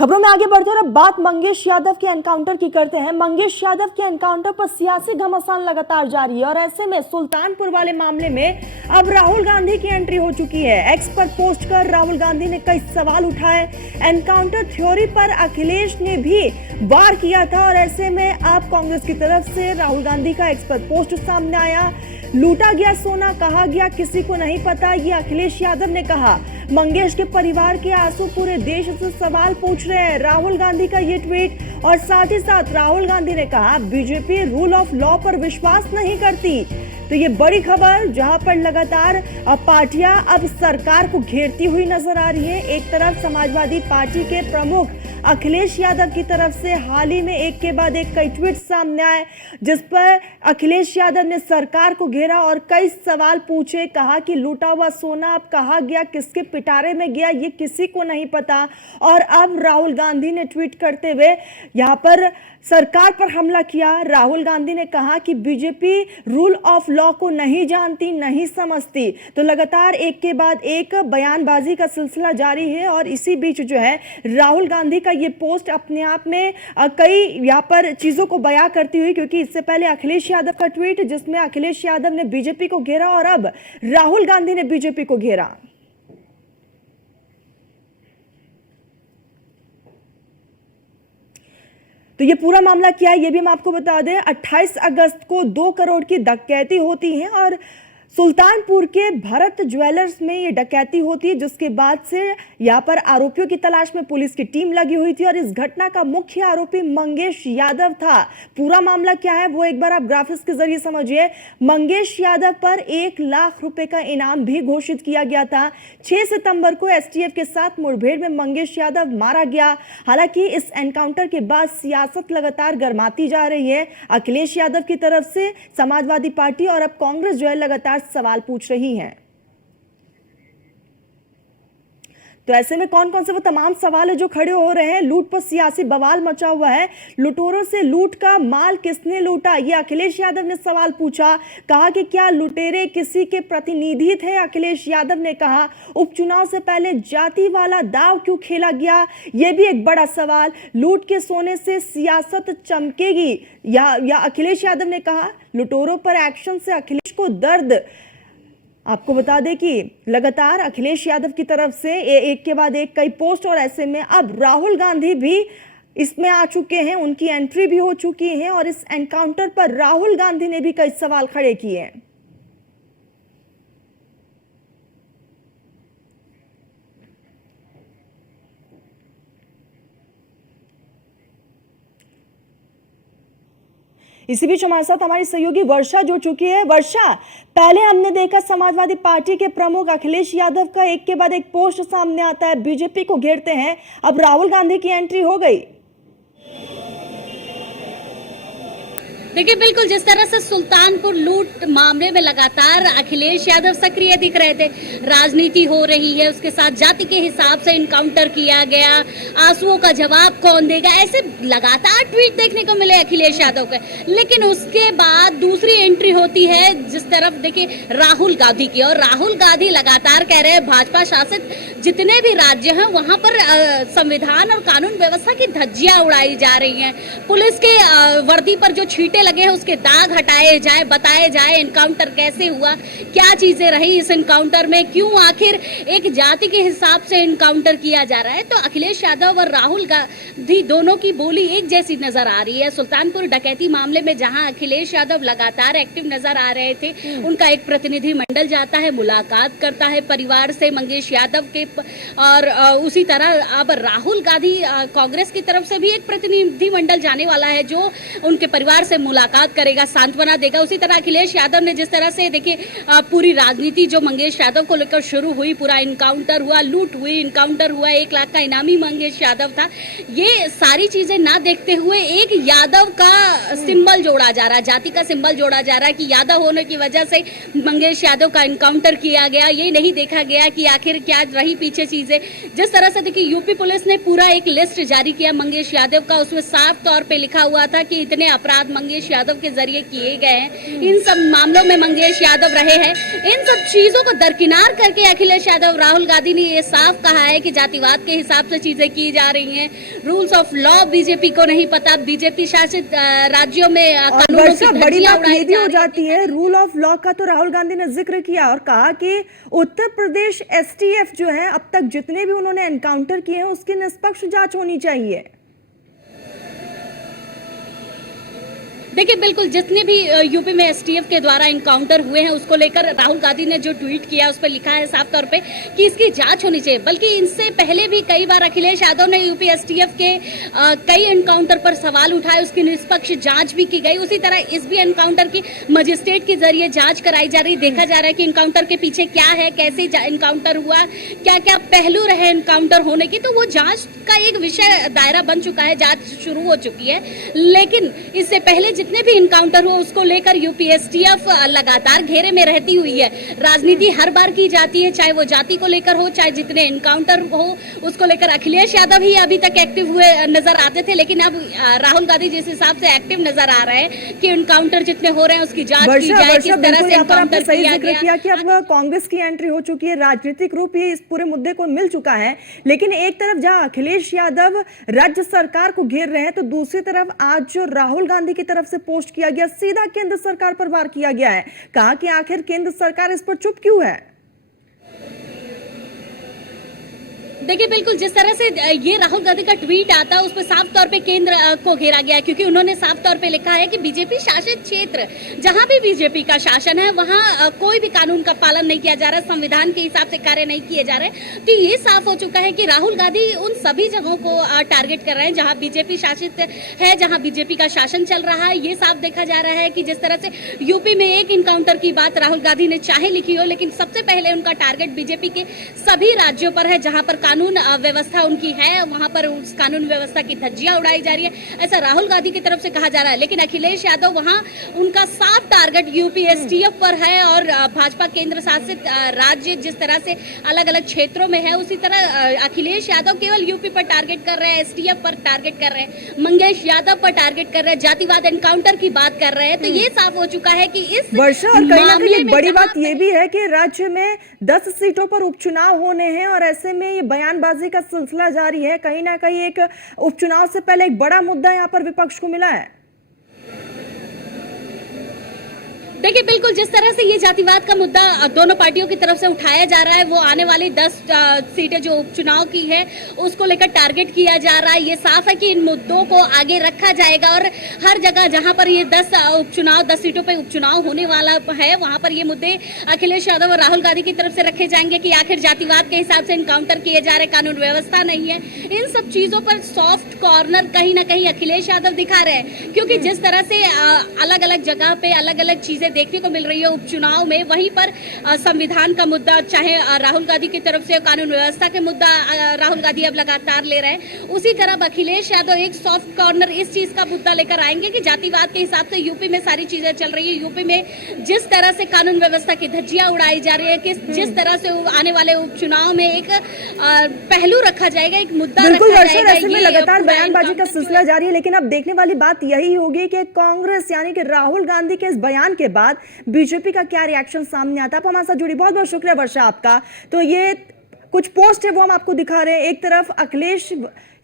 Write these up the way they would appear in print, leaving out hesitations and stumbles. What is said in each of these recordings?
खबरों में आगे बढ़ते हैं और अब बात मंगेश यादव के एनकाउंटर की करते हैं। मंगेश यादव के एनकाउंटर पर सियासी घमासान लगातार जारी है और ऐसे में सुल्तानपुर वाले मामले में अब राहुल गांधी की एंट्री हो चुकी है। एक्स पर पोस्ट कर राहुल गांधी ने कई सवाल उठाए। एनकाउंटर थ्योरी पर अखिलेश ने भी वार किया था और ऐसे में अब कांग्रेस की तरफ से राहुल गांधी का एक्स पर पोस्ट सामने आया। लूटा गया सोना कहा गया किसी को नहीं पता, ये अखिलेश यादव ने कहा। मंगेश के परिवार के आंसू पूरे देश से सवाल पूछ रहे हैं। राहुल गांधी का ये ट्वीट और साथ ही साथ राहुल गांधी ने कहा बीजेपी रूल ऑफ लॉ पर विश्वास नहीं करती। तो ये बड़ी खबर जहां पर लगातार पार्टियां अब सरकार को घेरती हुई नजर आ रही है। एक तरफ समाजवादी पार्टी के प्रमुख अखिलेश यादव की तरफ से हाल ही में एक के बाद एक कई ट्वीट सामने आए जिस पर अखिलेश यादव ने सरकार को घेरा और कई सवाल पूछे। कहा कि लूटा हुआ सोना अब कहा गया किसके पिटारे में गया ये किसी को नहीं पता। और अब राहुल गांधी ने ट्वीट करते हुए यहां पर सरकार पर हमला किया। राहुल गांधी ने कहा कि बीजेपी रूल ऑफ लॉ को नहीं जानती, नहीं समझती। तो लगातार एक के बाद एक बयानबाजी का सिलसिला जारी है और इसी बीच जो है राहुल गांधी का ये पोस्ट अपने आप में कई यहाँ पर चीजों को बयां करती हुई, क्योंकि इससे पहले अखिलेश यादव का ट्वीट जिसमें अखिलेश यादव ने बीजेपी को घेरा और अब राहुल गांधी ने बीजेपी को घेरा। तो ये पूरा मामला क्या है ये भी हम आपको बता दें। 28 अगस्त को 2 करोड़ की डकैती होती है और सुल्तानपुर के भरत ज्वेलर्स में ये डकैती होती है, जिसके बाद से यहाँ पर आरोपियों की तलाश में पुलिस की टीम लगी हुई थी और इस घटना का मुख्य आरोपी मंगेश यादव था। पूरा मामला क्या है वो एक बार आप ग्राफिक्स के जरिए समझिए। मंगेश यादव पर 1 लाख रुपए का इनाम भी घोषित किया गया था। 6 सितंबर को एसटीएफ के साथ मुठभेड़ में मंगेश यादव मारा गया। हालांकि इस एनकाउंटर के बाद सियासत लगातार गर्माती जा रही है। अखिलेश यादव की तरफ से समाजवादी पार्टी और अब कांग्रेस जो है लगातार सवाल पूछ रही हैं। तो ऐसे में कौन कौन से वो तमाम सवाल है जो खड़े हो रहे हैं। लूट पर सियासी बवाल मचा हुआ है। लुटेरों से लूट का माल किसने लूटा ये अखिलेश यादव ने सवाल पूछा। कहा कि क्या लुटेरे किसी के प्रतिनिधि थे। अखिलेश यादव ने कहा उपचुनाव से पहले जाति वाला दाव क्यों खेला गया ये भी एक बड़ा सवाल। लूट के सोने से सियासत चमकेगी या अखिलेश यादव ने कहा लुटेरों पर एक्शन से अखिलेश को दर्द। आपको बता दें कि लगातार अखिलेश यादव की तरफ से एक के बाद एक कई पोस्ट और ऐसे में अब राहुल गांधी भी इसमें आ चुके हैं, उनकी एंट्री भी हो चुकी है और इस एनकाउंटर पर राहुल गांधी ने भी कई सवाल खड़े किए हैं। इसी बीच हमारे साथ हमारी सहयोगी वर्षा जुड़ चुकी है। वर्षा, पहले हमने देखा समाजवादी पार्टी के प्रमुख अखिलेश यादव का एक के बाद एक पोस्ट सामने आता है, बीजेपी को घेरते हैं। अब राहुल गांधी की एंट्री हो गई। देखिए बिल्कुल जिस तरह से सुल्तानपुर लूट मामले में लगातार अखिलेश यादव सक्रिय दिख रहे थे, राजनीति हो रही है, उसके साथ जाति के हिसाब से इनकाउंटर किया गया, आंसुओं का जवाब कौन देगा, ऐसे लगातार ट्वीट देखने को मिले अखिलेश यादव के। लेकिन उसके बाद दूसरी एंट्री होती है जिस तरफ देखिए राहुल गांधी की, और राहुल गांधी लगातार कह रहे हैं भाजपा शासित जितने भी राज्य हैं वहां पर संविधान और कानून व्यवस्था की धज्जियां उड़ाई जा रही हैं। पुलिस के वर्दी पर जो छींटे लगे हैं उसके दाग हटाए जाए, बताए जाए एनकाउंटर कैसे हुआ, क्या चीजें रही इस एनकाउंटर में, क्यों आखिर एक जाति के हिसाब से एनकाउंटर किया जा रहा है। तो अखिलेश यादव और राहुल गांधी दोनों की बोली एक जैसी नजर आ रही है। सुल्तानपुर डकैती मामले में जहां अखिलेश यादव लगातार एक्टिव नजर आ रहे थे, उनका एक प्रतिनिधि मंडल जाता है, मुलाकात करता है परिवार से मंगेश यादव के, और उसी तरह अब राहुल गांधी कांग्रेस की तरफ से भी एक प्रतिनिधि मंडल जाने वाला है जो उनके परिवार से मुलाकात करेगा, सांत्वना देगा। उसी तरह अखिलेश यादव ने जिस तरह से देखिए पूरी राजनीति जो मंगेश यादव को लेकर शुरू हुई, पूरा इनकाउंटर हुआ, लूट हुई, इनकाउंटर हुआ, 1 लाख का इनामी मंगेश यादव था, ये सारी चीजें ना देखते हुए एक यादव का सिंबल जोड़ा जा रहा है, जाति का सिंबल जोड़ा जा रहा है कि यादव होने की वजह से मंगेश यादव का इनकाउंटर किया गया। ये नहीं देखा गया कि आखिर क्या रही पीछे चीजें। जिस तरह से देखिए यूपी पुलिस ने पूरा एक लिस्ट जारी किया मंगेश यादव का, उसमें साफ तौर पे लिखा हुआ था कि इतने अपराध मंगेश अखिलेश यादव के जरिए किए गए हैं, इन सब मामलों में मंगेश यादव रहे हैं, इन सब चीजों को दरकिनार करके अखिलेश यादव, राहुल गांधी ने ये साफ कहा है कि जातिवाद के हिसाब से चीजें की जा रही हैं, रूल्स ऑफ लॉ बीजेपी को नहीं पता, बीजेपी शासित राज्यों में कानूनों की बड़ी धज्जियां बात ये उड़ाई भी जा हो रही जाती है, रूल ऑफ लॉ का तो राहुल गांधी ने जिक्र किया और कहा कि उत्तर प्रदेश एसटीएफ जो है अब तक जितने भी उन्होंने एनकाउंटर किए हैं उसकी निष्पक्ष जांच होनी चाहिए। देखिए बिल्कुल, जितने भी यूपी में एसटीएफ के द्वारा इनकाउंटर हुए हैं उसको लेकर राहुल गांधी ने जो ट्वीट किया उस पर लिखा है साफ तौर पे कि इसकी जांच होनी चाहिए। बल्कि इनसे पहले भी कई बार अखिलेश यादव ने यूपी एसटीएफ के कई एनकाउंटर पर सवाल उठाए, उसकी निष्पक्ष जांच भी की गई। उसी तरह इस भी एनकाउंटर की मजिस्ट्रेट के जरिए जांच कराई जा रही, देखा जा रहा है कि इनकाउंटर के पीछे क्या है, कैसे इनकाउंटर हुआ, क्या क्या पहलू रहे इनकाउंटर होने की, तो वो जांच का एक विषय दायरा बन चुका है, जांच शुरू हो चुकी है। लेकिन इससे पहले जितने भी इनकाउंटर हुए उसको लेकर यूपी एसटीएफ लगातार घेरे में रहती हुई है। राजनीति हर बार की जाती है, चाहे वो जाति को लेकर हो, चाहे जितने इनकाउंटर हो उसको लेकर। अखिलेश यादव ही अभी तक एक्टिव हुए नजर आते थे, लेकिन अब राहुल गांधी जिस हिसाब से एक्टिव नजर आ रहे हैं कि इनकाउंटर जितने हो रहे हैं उसकी जांच की जाए, किस तरह से इनकाउंटर किया गया कि अब कांग्रेस की एंट्री हो चुकी है, राजनीतिक रूप ये इस पूरे मुद्दे को मिल चुका है। लेकिन एक तरफ जहां अखिलेश यादव राज्य सरकार को घेर रहे हैं तो दूसरी तरफ आज जो राहुल गांधी की तरफ से पोस्ट किया गया, सीधा केंद्र सरकार पर वार किया गया है। कहा कि आखिर केंद्र सरकार इस पर चुप क्यों है? देखिए बिल्कुल, जिस तरह से ये राहुल गांधी का ट्वीट आता है उस पर साफ तौर पे केंद्र को घेरा गया है, क्योंकि उन्होंने साफ तौर पे लिखा है कि बीजेपी शासित क्षेत्र जहां भी बीजेपी का शासन है वहां कोई भी कानून का पालन नहीं किया जा रहा है, संविधान के हिसाब से कार्य नहीं किए जा रहे। तो ये साफ हो चुका है कि राहुल गांधी उन सभी जगहों को टारगेट कर रहे हैं जहाँ बीजेपी शासित है, जहाँ बीजेपी का शासन चल रहा है। ये साफ देखा जा रहा है कि जिस तरह से यूपी में एक इनकाउंटर की बात राहुल गांधी ने चाहे लिखी हो, लेकिन सबसे पहले उनका टारगेट बीजेपी के सभी राज्यों पर है जहां पर कानून व्यवस्था उनकी है, वहां पर उस कानून व्यवस्था की धज्जियां उड़ाई जा रही है, ऐसा राहुल गांधी की तरफ से कहा जा रहा है। लेकिन अखिलेश यादव वहां उनका साफ टारगेट यूपी एसटीएफ पर है और भाजपा केंद्र शासित राज्य जिस तरह से अलग अलग क्षेत्रों में है, उसी तरह अखिलेश यादव केवल यूपी पर टारगेट कर रहे हैं, एसटीएफ पर टारगेट कर रहे हैं, मंगेश यादव पर टारगेट कर रहे हैं, जातिवाद एनकाउंटर की बात कर रहे हैं। तो ये साफ हो चुका है कि इस वर्षा, और कहीं ना कहीं बड़ी बात ये भी है कि राज्य में 10 सीटों पर उपचुनाव होने हैं और ऐसे में ये बयानबाजी का सिलसिला जारी है। कहीं ना कहीं एक उपचुनाव से पहले एक बड़ा मुद्दा यहां पर विपक्ष को मिला है। देखिए बिल्कुल, जिस तरह से ये जातिवाद का मुद्दा दोनों पार्टियों की तरफ से उठाया जा रहा है, वो आने वाली 10 सीटें जो उपचुनाव की है उसको लेकर टारगेट किया जा रहा है। ये साफ है कि इन मुद्दों को आगे रखा जाएगा और हर जगह जहां पर ये 10 सीटों पे उपचुनाव होने वाला है वहां पर ये मुद्दे अखिलेश यादव और राहुल गांधी की तरफ से रखे जाएंगे कि आखिर जातिवाद के हिसाब से इनकाउंटर किए जा रहे, कानून व्यवस्था नहीं है। इन सब चीजों पर सॉफ्ट कॉर्नर कहीं ना कहीं अखिलेश यादव दिखा रहे हैं, क्योंकि जिस तरह से अलग अलग जगह पे अलग अलग चीजें देखने को मिल रही है उपचुनाव में, वहीं पर संविधान का मुद्दा चाहे राहुल गांधी की तरफ से कानून व्यवस्था के मुद्दा राहुल गांधी अब लगातार ले रहे हैं, उसी तरह अखिलेश यादव एक सॉफ्ट कॉर्नर इस चीज का मुद्दा लेकर आएंगे कि जातिवाद के हिसाब से यूपी में सारी चीजें चल रही है, यूपी में जिस तरह से कानून व्यवस्था की धज्जियां उड़ाई जा रही है, जिस तरह से आने वाले उपचुनाव में एक पहलू रखा जाएगा, एक मुद्दा रखा जाएगा। ऐसे में लगातार बयानबाजी का सिलसिला जारी है, लेकिन अब देखने वाली बात यही होगी कि कांग्रेस यानी कि राहुल गांधी के इस बयान के बाद बीजेपी का क्या रिएक्शन सामने आता है। आप हमारे साथ जुड़ी, बहुत बहुत शुक्रिया वर्षा आपका। तो ये कुछ पोस्ट है वो हम आपको दिखा रहे हैं। एक तरफ अखिलेश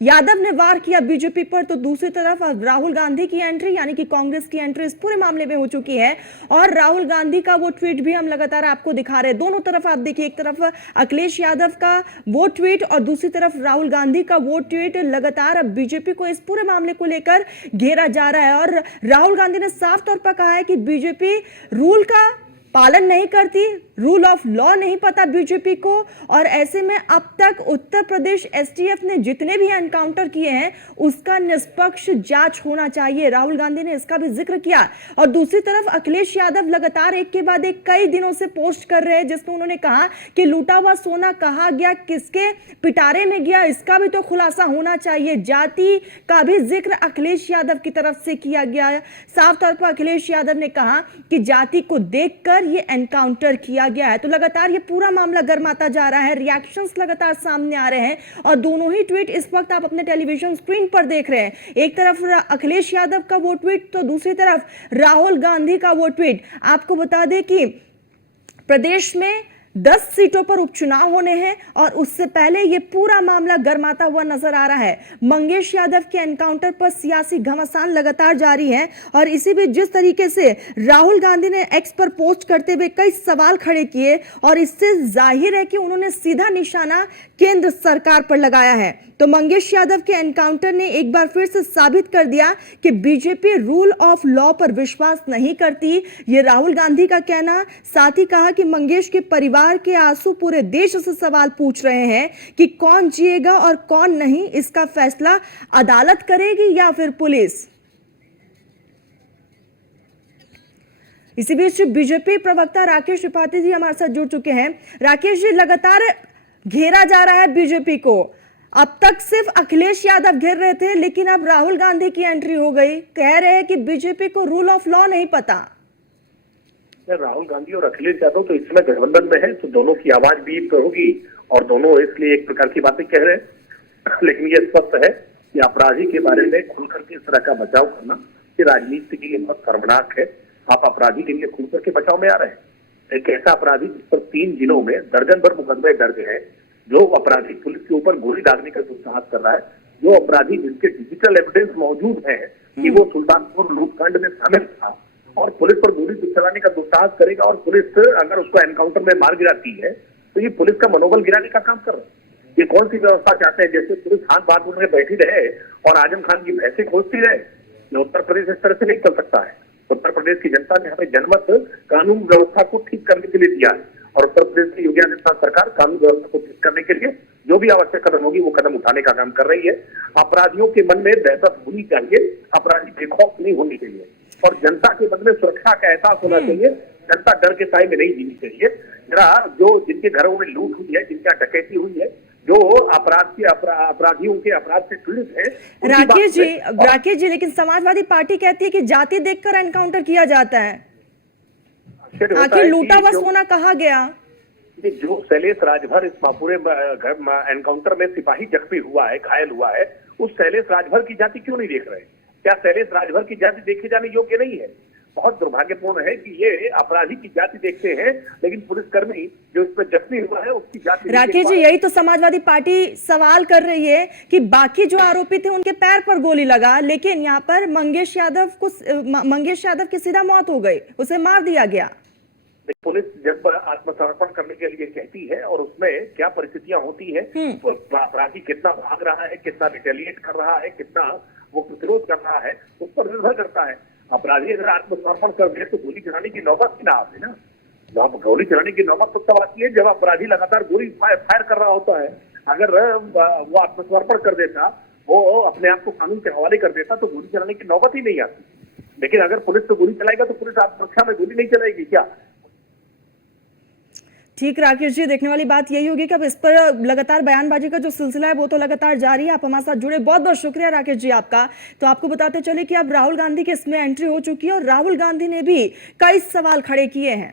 यादव ने वार किया बीजेपी पर, तो दूसरी तरफ राहुल गांधी की एंट्री यानी कि कांग्रेस की एंट्री इस पूरे मामले में हो चुकी है और राहुल गांधी का वो ट्वीट भी हम लगातार आपको दिखा रहे हैं। दोनों तरफ आप देखिए, एक तरफ अखिलेश यादव का वो ट्वीट और दूसरी तरफ राहुल गांधी का वो ट्वीट। लगातार अब बीजेपी को इस पूरे मामले को लेकर घेरा जा रहा है और राहुल गांधी ने साफ तौर पर कहा है कि बीजेपी रूल का पालन नहीं करती, रूल ऑफ लॉ नहीं पता बीजेपी को, और ऐसे में अब तक उत्तर प्रदेश एसटीएफ ने जितने भी एनकाउंटर किए हैं उसका निष्पक्ष जांच होना चाहिए। राहुल गांधी ने इसका भी जिक्र किया और दूसरी तरफ अखिलेश यादव लगातार एक के बाद एक कई दिनों से पोस्ट कर रहे हैं जिसमें उन्होंने कहा कि लूटा हुआ सोना कहाँ गया, किसके पिटारे में गया, इसका भी तो खुलासा होना चाहिए। जाति का भी जिक्र अखिलेश यादव की तरफ से किया गया है। साफ तौर पर अखिलेश यादव ने कहा कि जाति को देखकर ये एनकाउंटर किया गया है। तो लगातार ये पूरा मामला गर्माता जा रहा है, रिएक्शंस लगातार सामने आ रहे हैं और दोनों ही ट्वीट इस वक्त आप अपने टेलीविजन स्क्रीन पर देख रहे हैं। एक तरफ अखिलेश यादव का वो ट्वीट, तो दूसरी तरफ राहुल गांधी का वो ट्वीट। आपको बता दें कि प्रदेश में 10 सीटों पर उपचुनाव होने हैं और उससे पहले ये पूरा मामला गर्माता हुआ नजर आ रहा है। मंगेश यादव के एनकाउंटर पर सियासी घमासान लगातार जारी है और इसी बीच जिस तरीके से राहुल गांधी ने एक्स पर पोस्ट करते हुए कई सवाल खड़े किए और इससे जाहिर है कि उन्होंने सीधा निशाना केंद्र सरकार पर लगाया है। तो मंगेश यादव के एनकाउंटर ने एक बार फिर से साबित कर दिया कि बीजेपी रूल ऑफ लॉ पर विश्वास नहीं करती। ये राहुल गांधी का कहना। साथ ही कहा कि मंगेश के परिवार के आंसू पूरे देश से सवाल पूछ रहे हैं कि कौन जिएगा और कौन नहीं, इसका फैसला अदालत करेगी या फिर पुलिस। इसी बीच बीजेपी प्रवक्ता राकेश त्रिपाठी जी हमारे साथ जुड़ चुके हैं। राकेश जी, लगातार घेरा जा रहा है बीजेपी को। अब तक सिर्फ अखिलेश यादव घेर रहे थे, लेकिन अब राहुल गांधी की एंट्री हो गई। कह रहे हैं कि बीजेपी को रूल ऑफ लॉ नहीं पता। राहुल गांधी और अखिलेश यादव तो इस समय गठबंधन में है, तो दोनों की आवाज भी एक होगी और दोनों इसलिए एक प्रकार की बातें कह रहे हैं। लेकिन ये स्पष्ट है कि अपराधी के बारे में खुलकर के इस तरह का बचाव करना ये राजनीति के लिए बहुत शर्मनाक है। आप अपराधी के लिए खुलकर के बचाव में आ रहे हैं। एक ऐसा अपराधी जिस पर 3 जिलों में दर्जन भर मुकदमे दर्ज है, जो अपराधी पुलिस के ऊपर गोली दागने का दुस्साहस कर रहा है, जो अपराधी जिसके डिजिटल एविडेंस मौजूद है कि वो सुल्तानपुर लूटकांड में शामिल था और पुलिस पर गोली चलाने का दुस्साहस करेगा और पुलिस अगर उसको एनकाउंटर में मार गिराती है तो ये पुलिस का मनोबल गिराने का काम कर रहा है। ये कौन सी व्यवस्था चाहते हैं जैसे पुलिस हाथ बात में बैठी रहे और आजम खान की भैंसे खोजती रहे? ये उत्तर प्रदेश इस तरह से नहीं चल सकता है। उत्तर प्रदेश की जनता ने हमें जनमत कानून व्यवस्था को ठीक करने के लिए दिया है और उत्तर प्रदेश की योगी आदित्यनाथ सरकार कानून व्यवस्था को ठीक करने के लिए जो भी आवश्यक कदम होगी वो कदम उठाने का काम कर रही है। अपराधियों के मन में दहशत होनी चाहिए, अपराधी बेखौफ नहीं होनी चाहिए और जनता के मन में सुरक्षा का एहसास होना चाहिए। जनता डर के साए में नहीं जीनी चाहिए। जरा जो जिनके घरों में लूट हुई है, जिनका डकैती हुई है, जो अपराधियों के अपराध से पीड़ित है। राकेश जी, लेकिन समाजवादी पार्टी कहती है कि जाति देखकर एनकाउंटर किया जाता है। आखिर लूटा वसूला कहा गया। जो शैलेश राजभर इस पूरे एनकाउंटर में सिपाही जख्मी हुआ है, घायल हुआ है, उस शैलेश राजभर की जाति क्यों नहीं देख रहे? क्या शैलेश राजभर की जाति देखे जाने योग्य नहीं है? बहुत दुर्भाग्यपूर्ण है कि ये अपराधी की जाति देखते हैं लेकिन पुलिसकर्मी जो इस पर जख्मी हुआ है उसकी जाति। राकेश जी, यही तो समाजवादी पार्टी सवाल कर रही है कि बाकी जो आरोपी थे उनके पैर पर गोली लगा, लेकिन यहाँ पर मंगेश यादव की सीधा मौत हो गई, उसे मार दिया गया। पुलिस जब आत्मसमर्पण करने के लिए कहती है और उसमें क्या परिस्थितियां होती है, तो अपराधी कितना भाग रहा है, कितना रिटेलिएट कर रहा है, कितना वो प्रतिरोध कर रहा है, उस पर निर्भर करता है। अपराधी अगर आत्मसमर्पण कर दे तो गोली चलाने की नौबत ही ना आती ना। जब गोली चलाने की नौबत तो तब आती है जब अपराधी लगातार गोली फायर कर रहा होता है। अगर वो आत्मसमर्पण कर देता, वो अपने आप को कानून के हवाले कर देता तो गोली चलाने की नौबत ही नहीं आती। लेकिन अगर पुलिस तो गोली चलाएगा तो पुलिस आत्मरक्षा में गोली नहीं चलाएगी क्या? ठीक राकेश जी, देखने वाली बात यही होगी कि अब इस पर लगातार बयानबाजी का जो सिलसिला है वो तो लगातार जारी है। आप हमारे साथ जुड़े, बहुत बहुत शुक्रिया राकेश जी आपका। तो आपको बताते चले कि अब राहुल गांधी की इसमें एंट्री हो चुकी है और राहुल गांधी ने भी कई सवाल खड़े किए हैं।